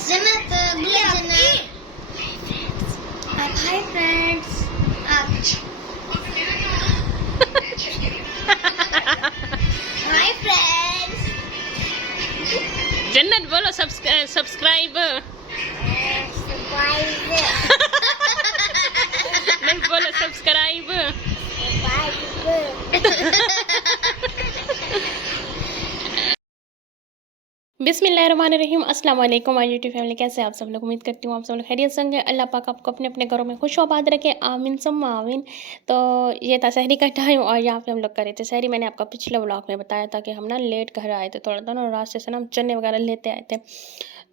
जन्नत बोले जन्नत। Hi friends. Hi friends. जन्नत बोलो सब्सक्राइब नहीं बोलो सब्सक्राइब। बिस्मिल्लाहिर्रहमानिर्रहीम। अस्सलाम वालेकुम माय यूट्यूब फैमिली, कैसे आप सब लोग? उम्मीद करती हूँ आप सब लोग खैरियत से होंगे। अल्लाह पाक आपको अपने अपने घरों में खुश आबाद रखे, आमीन सुम्मा आमीन। तो ये था सहरी का टाइम और यहाँ पे हम लोग कर रहे थे सहरी। मैंने आपका पिछले व्लॉग में बताया था कि हम ना लेट घर आए थे, थोड़ा था ना रास्ते से ना हम चने वगैरह लेते आए थे।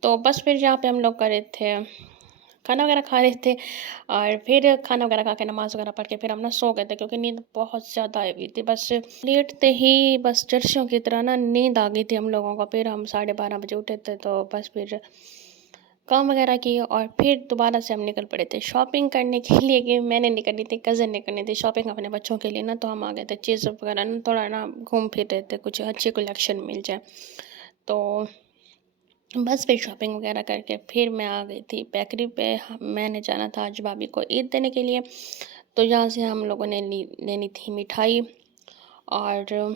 तो बस फिर यहाँ पे हम लोग कर रहे थे खाना वगैरह खा रहे थे और फिर खाना वगैरह खा के नमाज़ वगैरह पढ़ के फिर हम ना सो गए थे क्योंकि नींद बहुत ज़्यादा आई हुई थी। बस लेटते ही बस जर्सियों की तरह ना नींद आ गई थी हम लोगों को। फिर हम 12:30 बजे उठे थे, तो बस फिर काम वगैरह किए और फिर दोबारा से हम निकल पड़े थे शॉपिंग करने के लिए। कि मैंने नहीं करनी थी, कज़न ने करनी थी शॉपिंग अपने बच्चों के लिए ना। तो हम आ गए थे चीज़ वगैरह ना थोड़ा ना घूम फिर रहे थे, कुछ अच्छी कलेक्शन मिल जाए। तो बस फिर शॉपिंग वगैरह करके फिर मैं आ गई थी बेकरी पे। मैंने जाना था आज भाभी को ईद देने के लिए, तो यहाँ से हम लोगों ने लेनी थी मिठाई। और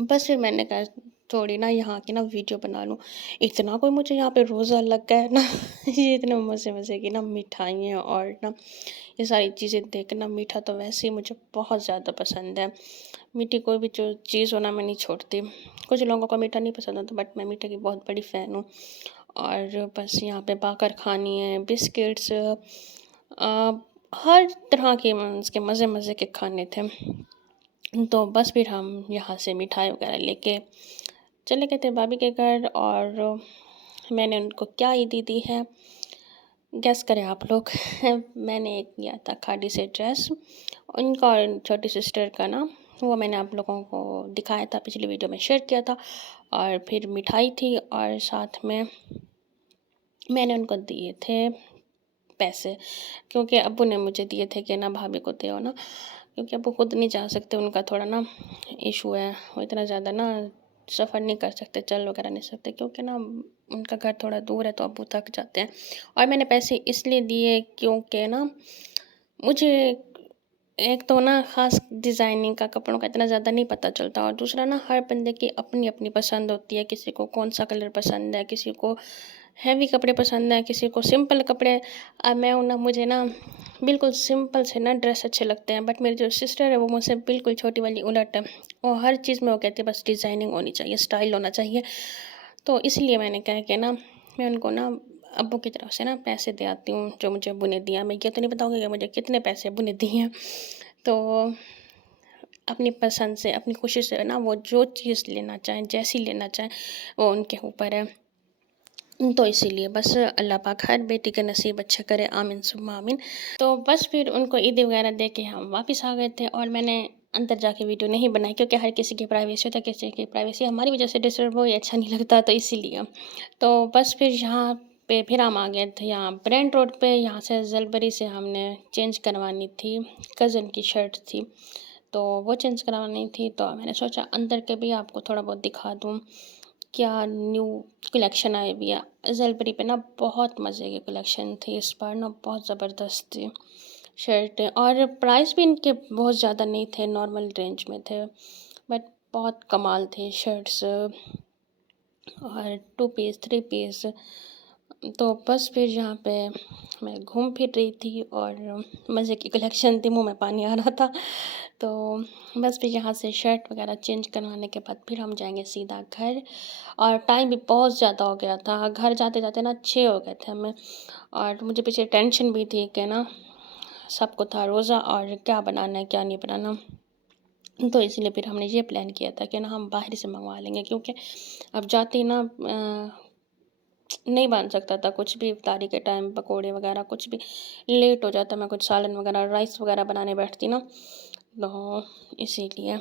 बस फिर मैंने कहा थोड़ी ना यहाँ की ना वीडियो बना लूँ। इतना कोई मुझे यहाँ पे रोज़ा लग गया है ना ये इतने मज़े मज़े की ना मिठाइयाँ और ना ये सारी चीज़ें देख ना। मीठा तो वैसे ही मुझे बहुत ज़्यादा पसंद है। मीठी कोई भी जो चीज़ हो ना मैं नहीं छोड़ती। कुछ लोगों को मीठा नहीं पसंद होता बट मैं मीठे की बहुत बड़ी फ़ैन हूँ। और बस यहाँ पे बाकर खानी है, बिस्किट्स, हर तरह के उसके मज़े मज़े के खाने थे। तो बस फिर हम यहाँ से मिठाई वगैरह लेके चले गए थे भाभी के घर। और मैंने उनको क्या ईदी दी है गेस करें आप लोग मैंने एक लिया था खादी से ड्रेस उनका और छोटी सिस्टर का ना, वो मैंने आप लोगों को दिखाया था, पिछली वीडियो में शेयर किया था। और फिर मिठाई थी और साथ में मैंने उनको दिए थे पैसे, क्योंकि अब्बू ने मुझे दिए थे कि ना भाभी को दे ना, क्योंकि अब्बू खुद नहीं जा सकते, उनका थोड़ा ना इशू है, वो इतना ज़्यादा ना सफ़र नहीं कर सकते, चल वगैरह नहीं सकते, क्योंकि ना उनका घर थोड़ा दूर है तो अब्बू थक जाते हैं। और मैंने पैसे इसलिए दिए क्योंकि ना मुझे एक तो ना ख़ास डिज़ाइनिंग का कपड़ों का इतना ज़्यादा नहीं पता चलता, और दूसरा ना हर बंदे की अपनी अपनी पसंद होती है। किसी को कौन सा कलर पसंद है, किसी को हैवी कपड़े पसंद है, किसी को सिंपल कपड़े। मैं हूँ ना, मुझे ना बिल्कुल सिंपल से ना ड्रेस अच्छे लगते हैं, बट मेरी जो सिस्टर है वो मुझसे बिल्कुल छोटी वाली उलट है। वो हर चीज़ में वो कहती है बस डिज़ाइनिंग होनी चाहिए, स्टाइल होना चाहिए। तो इसलिए मैंने कहा कि ना मैं उनको ना अब्बू की तरफ से ना पैसे दे आती हूँ जो मुझे अब्बू ने दिया। मैं ये तो नहीं बताऊँगी कि मुझे कितने पैसे अब्बू ने दिए हैं। तो अपनी पसंद से, अपनी खुशी से ना वो जो चीज़ लेना चाहें, जैसी लेना चाहें, वो उनके ऊपर है। तो इसीलिए बस अल्लाह पाक हर बेटी का नसीब अच्छा करे, आमीन सुम्मा आमीन। तो बस फिर उनको ईद वगैरह दे के हम वापस आ गए थे। और मैंने अंदर जाके वीडियो नहीं बनाई क्योंकि हर किसी की प्राइवेसी होता है, किसी की प्राइवेसी हमारी वजह से डिस्टर्ब हो, ये अच्छा नहीं लगता, तो इसीलिए। तो बस फिर यहाँ पे फिर हम आ गए थे यहाँ ब्रांड रोड पे। यहाँ से जलबरी से हमने चेंज करवानी थी, कज़न की शर्ट थी तो वो चेंज करवानी थी। तो मैंने सोचा अंदर के भी आपको थोड़ा बहुत दिखा दूँ क्या न्यू कलेक्शन आई हुई है। जलपरी पे ना बहुत मज़े की कलेक्शन थी इस बार ना, बहुत ज़बरदस्त थी शर्ट। और प्राइस भी इनके बहुत ज़्यादा नहीं थे, नॉर्मल रेंज में थे, बट बहुत कमाल थे शर्ट्स। और 2 पीस 3 पीस। तो बस फिर यहाँ पे मैं घूम फिर रही थी और मज़े की कलेक्शन थी, मुंह में पानी आ रहा था। तो बस फिर यहाँ से शर्ट वगैरह चेंज करवाने के बाद फिर हम जाएंगे सीधा घर। और टाइम भी बहुत ज़्यादा हो गया था, घर जाते जाते ना 6 हो गए थे हमें। और मुझे पीछे टेंशन भी थी कि ना सबको था रोज़ा और क्या बनाना है क्या नहीं बनाना। तो इसलिए फिर हमने ये प्लान किया था कि ना हम बाहर से मंगवा लेंगे, क्योंकि अब जाते ही ना नहीं बन सकता था कुछ भी इफ्तारी के टाइम, पकोड़े वगैरह कुछ भी लेट हो जाता, मैं कुछ सालन वगैरह राइस वगैरह बनाने बैठती ना, तो इसीलिए।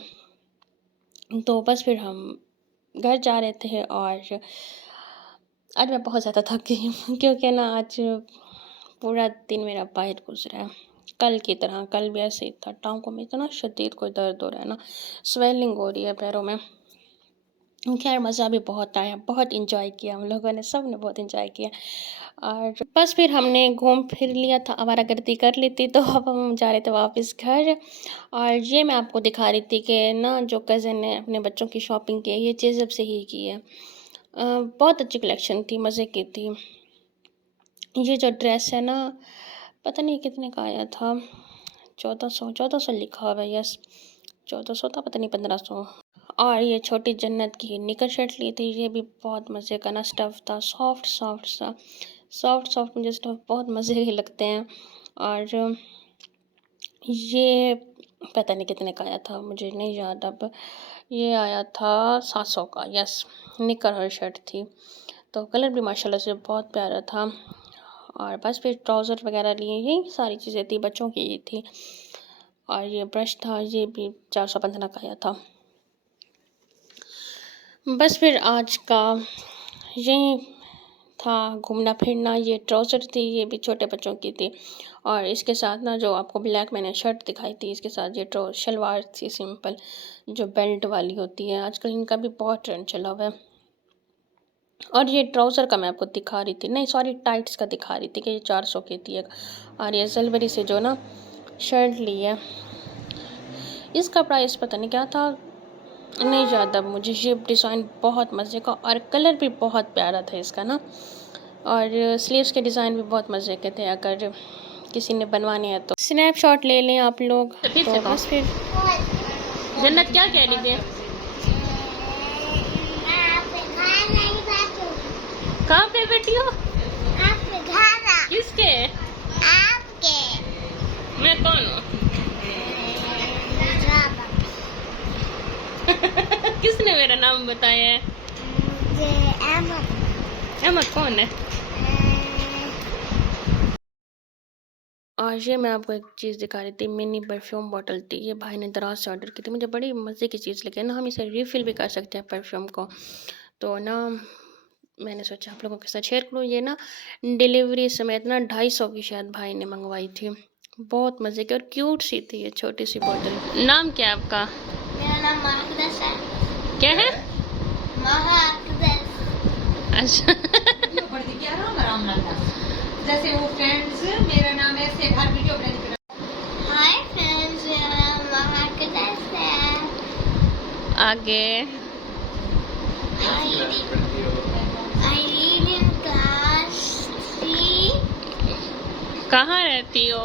तो बस फिर हम घर जा रहे थे। और आज मैं बहुत ज़्यादा थक गई हूँ क्योंकि ना आज पूरा दिन मेरा बाहर गुजरा है। कल की तरह कल भी ऐसे ही था, टांगों में इतना शदीद कोई दर्द हो रहा है ना, स्वेलिंग हो रही है पैरों में। खैर मज़ा भी बहुत आया, बहुत इंजॉय किया हम लोगों ने, सब ने बहुत इंजॉय किया। और बस फिर हमने घूम फिर लिया था, आवारागर्दी कर ली थी, तो अब हम जा रहे थे वापस घर। और ये मैं आपको दिखा रही थी कि ना जो कज़न ने अपने बच्चों की शॉपिंग की है, ये चीज़ अब से ही की है। बहुत अच्छी कलेक्शन थी, मज़े की थी। ये जो ड्रेस है ना, पता नहीं कितने का आया था, 1400 लिखा हुआ है, यस 1400 था, पता नहीं 1500। और ये छोटी जन्नत की निकर शर्ट ली थी, ये भी बहुत मज़े का ना स्टफ़ था, सॉफ्ट सॉफ्ट सा, सॉफ्ट सॉफ्ट मुझे स्टफ़ बहुत मज़े के लगते हैं। और ये पता नहीं कितने का आया था, मुझे नहीं याद अब। ये आया था 700 का, यस निकर और शर्ट थी। तो कलर भी माशाल्लाह से बहुत प्यारा था। और बस फिर ट्राउज़र वगैरह लिए, यही सारी चीज़ें थी, बच्चों की ये थी। और ये ब्रश था, ये भी 415 का आया था। बस फिर आज का यही था घूमना फिरना। ये ट्राउज़र थी, ये भी छोटे बच्चों की थी। और इसके साथ ना जो आपको ब्लैक मैंने शर्ट दिखाई थी, इसके साथ ये शलवार थी सिंपल, जो बेल्ट वाली होती है, आजकल इनका भी बहुत ट्रेंड चला हुआ है। और ये ट्राउज़र का मैं आपको दिखा रही थी, नहीं सॉरी टाइट्स का दिखा रही थी कि ये 400 की थी एक। और ये सलवरी से जो ना शर्ट ली है, इसका प्राइस पता नहीं क्या था, नहीं याद अब मुझे। ये डिज़ाइन बहुत मज़े का और कलर भी बहुत प्यारा था इसका ना। और स्लीव्स के डिज़ाइन भी बहुत मज़े के थे, अगर किसी ने बनवाने हैं तो स्नैपशॉट ले लें आप लोग। तो बस फिर जन्नत क्या कह रही थी, कहाँ पे बैठी हो? किसके? मैं कौन हूँ? किसने मेरा नाम बताया है? अहमद कौन है? और ये मैं आपको एक चीज़ दिखा रही थी, मिनी परफ्यूम बॉटल थी, ये भाई ने दराज से ऑर्डर की थी, मुझे बड़ी मज़े की चीज़ लगी ना। हम इसे रिफ़िल भी कर सकते हैं परफ्यूम को, तो ना मैंने सोचा आप लोगों के साथ शेयर करूँ। ये ना डिलीवरी समेत ना 250 की शायद भाई ने मंगवाई थी, बहुत मज़े की और क्यूट सी थी ये छोटी सी बॉटल। नाम क्या है आपका? मेरा नाम महाकदस है। क्या है? महाकदस। अच्छा जैसे वो फ्रेंड्स, मेरा नाम है से हर वीडियो हाय फ्रेंड्स, मेरा नाम महाकदस है। आगे I read in class 3. कहाँ रहती हो?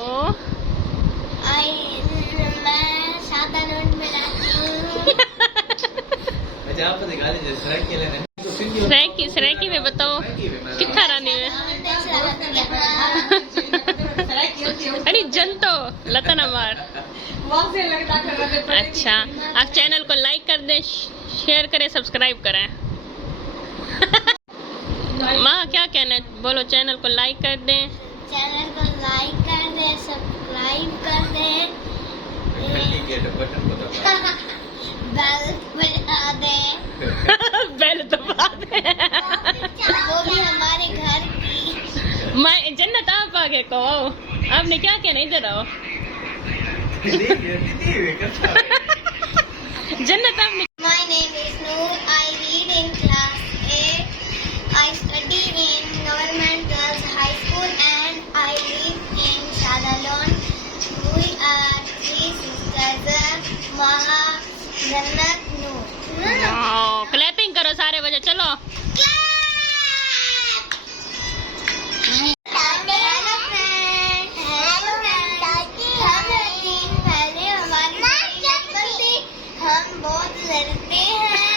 मैं सादा नोट में रहती हूँ। अच्छा आप दिखा दीजिए सराय के लेने सरायकी में बताओ कितना रानी में? अरे जन तो लता ना मार। अच्छा आप चैनल को लाइक कर दें, शेयर करें, सब्सक्राइब करें। माँ क्या कहना है, बोलो। चैनल को लाइक कर दें, चैनल को लाइक कर दे, सब्सक्राइब कर दे, बटन को दबा बेल बजा दे। बेल दबा दे। वो भी हमारे घर की। मैं जन्नत आप आगे कहो, आपने क्या कहना, इधर आओ। जन्नत आपने। My name is Noor. I read in class 8. I study in Government Girls High School and I live in Shadalon. We are 3 sisters, Maha, Jannat, Noor. Clapping करो सारे बजे, चलो। हम बहुत लड़ते हैं।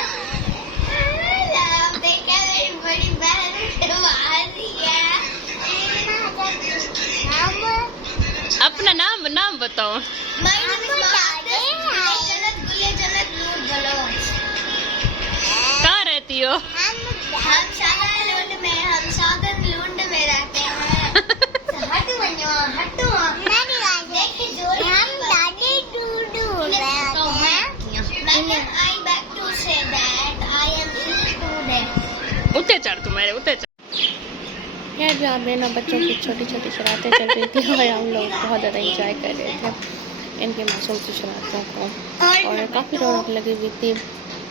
आप देखा मेरी बड़ी बहन मार रही है। अपना नाम बताओ। कहाँ रहती हो? हम सादन लुंड में रहते हैं। हटू हटू देखिए जोर हम दादी डूडू रहते हैं। I beg to say that I am student. उते चढ़ तुम्हारे, उते चढ़। यार जहाँ पे ना बच्चों की छोटी छोटी शरारतें चल रही थी और हम लोग बहुत ज़्यादा इंजॉय कर रहे थे इनके मासूम सी शरारतों को, और काफ़ी रौनक लगी हुई थी।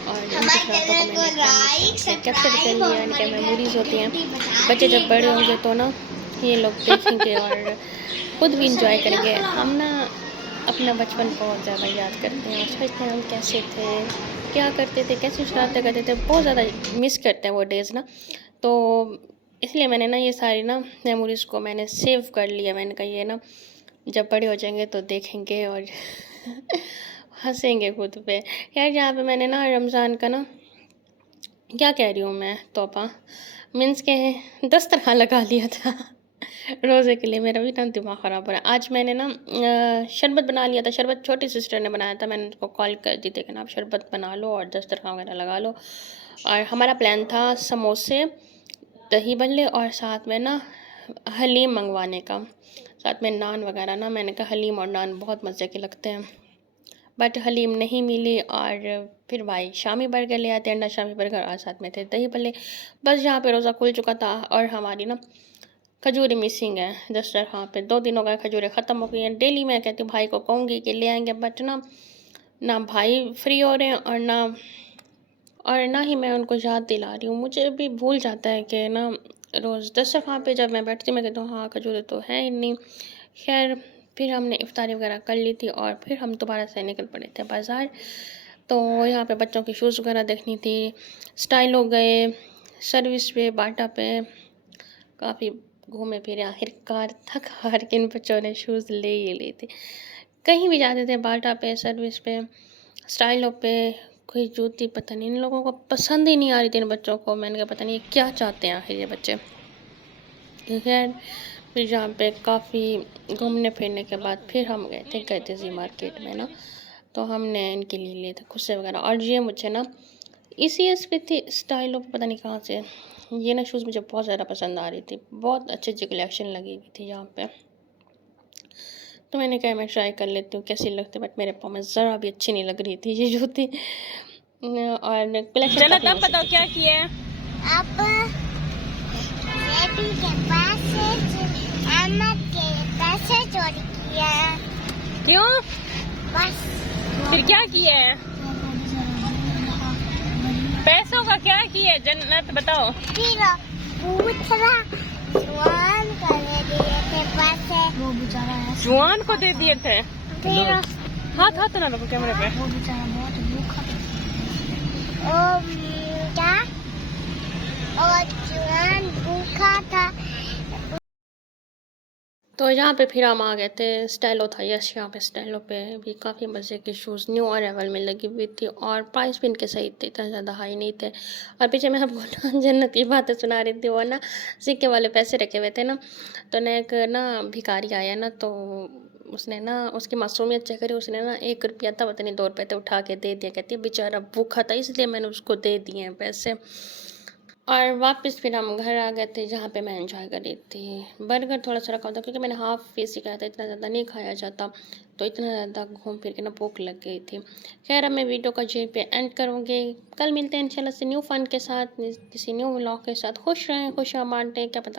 और इनकी हमारे फ्रॉकों को चैनल को मैंने लाइक कैप्चर कर सब्सक्राइब लिया। और इनके हमारे मेमोरीज होती हैं, घंटी बजा बच्चे जब बड़े दीजिएगा। होंगे तो ना ये लोग देखेंगे और खुद भी इंजॉय करेंगे। हम ना अपना बचपन बहुत ज़्यादा याद करते हैं और सोचते हैं हम कैसे थे, क्या करते थे, कैसे शरारतें करते थे, बहुत ज़्यादा मिस करते हैं वो डेज़ ना। तो इसलिए मैंने ना ये सारी ना मेमोरीज़ को मैंने सेव कर लिया। मैंने कहा ये ना जब बड़े हो जाएंगे तो देखेंगे और हंसेंगे खुद पे। खैर यहाँ पे मैंने ना रमज़ान का ना क्या कह रही हूँ मैं, तोहफ़ा मीन्स के दस्तरखान लगा लिया था रोज़े के लिए। मेरा भी ना दिमाग ख़राब हो रहा है। आज मैंने ना शरबत बना लिया था। शरबत छोटी सिस्टर ने बनाया था। मैंने उसको कॉल कर दी थी कि ना आप शरबत बना लो और दस्तरखान वगैरह लगा लो। और हमारा प्लान था समोसे, दही बल्ले और साथ में ना हलीम मंगवाने का, साथ में नान वगैरह ना। मैंने कहा हलीम और नान बहुत मज़े के लगते हैं, बट हलीम नहीं मिली। और फिर भाई शामी बर्गर ले आते, अंडा शामी बर्गर, और साथ में थे दही भल्ले। बस यहाँ पे रोज़ा खुल चुका था और हमारी ना खजूरें मिसिंग है दस्तरखान पे। 2 दिन हो गए खजूरें ख़त्म हो गई हैं। डेली मैं कहती हूँ भाई को कहूँगी कि ले आएंगे, बट ना भाई फ्री हो रहे हैं और ना ही मैं उनको याद दिला रही हूँ। मुझे भी भूल जाता है कि ना रोज़ दस्तरखान पे जब मैं बैठती मैं कहती हूँ हाँ खजूरें तो है ही नहीं। खैर फिर हमने इफ्तारी वगैरह कर ली थी और फिर हम दोबारा से निकल पड़े थे बाज़ार। तो यहाँ पे बच्चों की शूज़ वगैरह देखनी थी। स्टाइल हो गए, सर्विस पे, बाटा पे काफ़ी घूमे फिरे। आखिरकार थक हार के इन बच्चों ने शूज़ ले ही ली थी। कहीं भी जाते थे, बाटा पे, सर्विस पे, स्टाइलों पे, कोई जूती पता नहीं इन लोगों को पसंद ही नहीं आ रही थी इन बच्चों को। मैंने कहा पता नहीं ये क्या चाहते हैं आखिर ये बच्चे। खैर फिर जहाँ पे काफ़ी घूमने फिरने के बाद फिर हम गए थे गैतेजी मार्केट में ना। तो हमने इनके लिए लिए थे खुस्से वगैरह। और ये मुझे ना ECS पे थी, स्टाइलों पे पता नहीं कहाँ से ये ना शूज़ मुझे बहुत ज़्यादा पसंद आ रही थी। बहुत अच्छी अच्छी कलेक्शन लगी हुई थी यहाँ पे। तो मैंने कहा मैं ट्राई कर लेती हूँ कैसी लगती है, बट मेरे पाँव में ज़रा भी अच्छी नहीं लग रही थी ये जूती। और कलेक्शन जन्नत आप बताओ क्या किया है? अब बेबी के पास से अहमद के पैसे चोरी किया। क्यों? बस फिर क्या किया है? पैसों का क्या किया है जन्नत बताओ? फिर पूछ रहा जुआन करे दिए थे पैसे, वो बेचारा है जुआन को दे दिए थे। फिर हाथ तो ना रखो कैमरे पे। वो बेचारा बहुत भूखा था। क्या और जुआन भूखा था। तो यहाँ पे फिर हम आ गए थे। स्टाइलो था, यस यहाँ पे स्टाइलो पे भी काफ़ी मज़े के शूज़ न्यू अराइवल में लगी हुई थी और प्राइस भी इनके सही थे, इतना ज़्यादा हाई नहीं थे। और पीछे मैं आपको ना जन्नत की बातें सुना रही थी। वो ना सिक्के वाले पैसे रखे हुए थे ना, तो ना एक ना भिखारी आया ना, तो उसने ना उसकी मासूमियत चेक करी। उसने ना 1 रुपया था पता नहीं 2 रुपये थे, उठा के दे दिया। कहती है बेचारा भूखा था इसलिए मैंने उसको दे दिए हैं पैसे। और वापस फिर हम घर आ गए थे जहाँ पे मैं एंजॉय कर रही थी। बर्गर थोड़ा सा रखा होता क्योंकि मैंने हाफ़ पीस ही खाया था, इतना ज़्यादा नहीं खाया जाता, तो इतना ज़्यादा घूम फिर के ना भूख लग गई थी। खैर अब मैं वीडियो का यहीं पे एंड करूँगी। कल मिलते हैं इंशाल्लाह से न्यू फ़न के साथ, किसी न्यू व्लॉग के साथ। खुश रहें, खुशियाँ बांटें, क्या पता